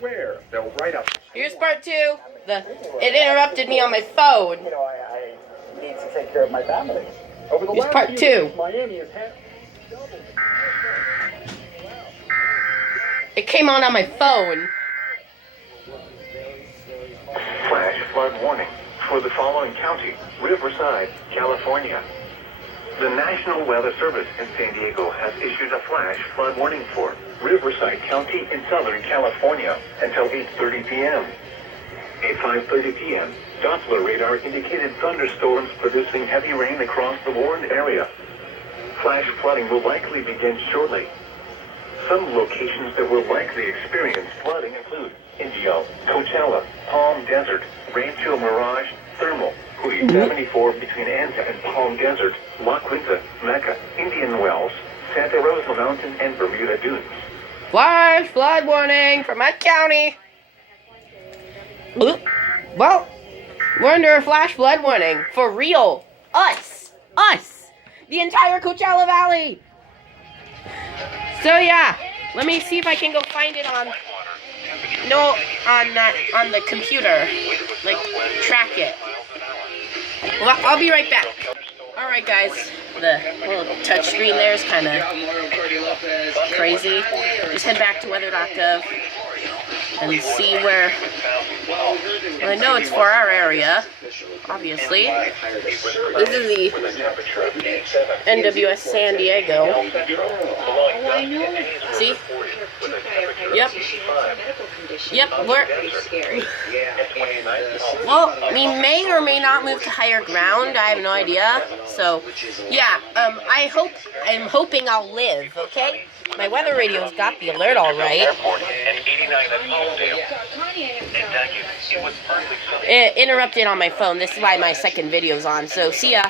Where? They'll write up. Here's part two. It interrupted me on my phone. You know, I need to take care of my family. Over the Here's last part few two. years, Miami has had... It came on my phone. Flash flood warning for the following county: Riverside, California. The National Weather Service in San Diego has issued a flash flood warning for Riverside County in Southern California until 8:30 p.m. At 5:30 p.m., Doppler radar indicated thunderstorms producing heavy rain across the warned area. Flash flooding will likely begin shortly. Some locations that will likely experience flooding include Indio, Coachella, Palm Desert, Rancho Mirage, Thermal, Hui 74 between Anta and Palm Desert, La Quinta, Mecca, Indian Wells, Santa Rosa Mountain, and Bermuda Dunes. Flash flood warning for my county. Well, we're under a flash flood warning. For real. Us. The entire Coachella Valley. So yeah, let me see if I can go find it on the computer. Like, track it. Well, I'll be right back. Alright guys, the little touch screen there is kind of crazy. Just head back to weather.gov and see where, well, I know it's for our area, obviously. This is the NWS San Diego. See? Yep, well, we may or may not move to higher ground. I have no idea. So, yeah, I'm hoping I'll live, okay? My weather radio's got the alert all right. It interrupted on my phone. This is why my second video's on. So, see ya.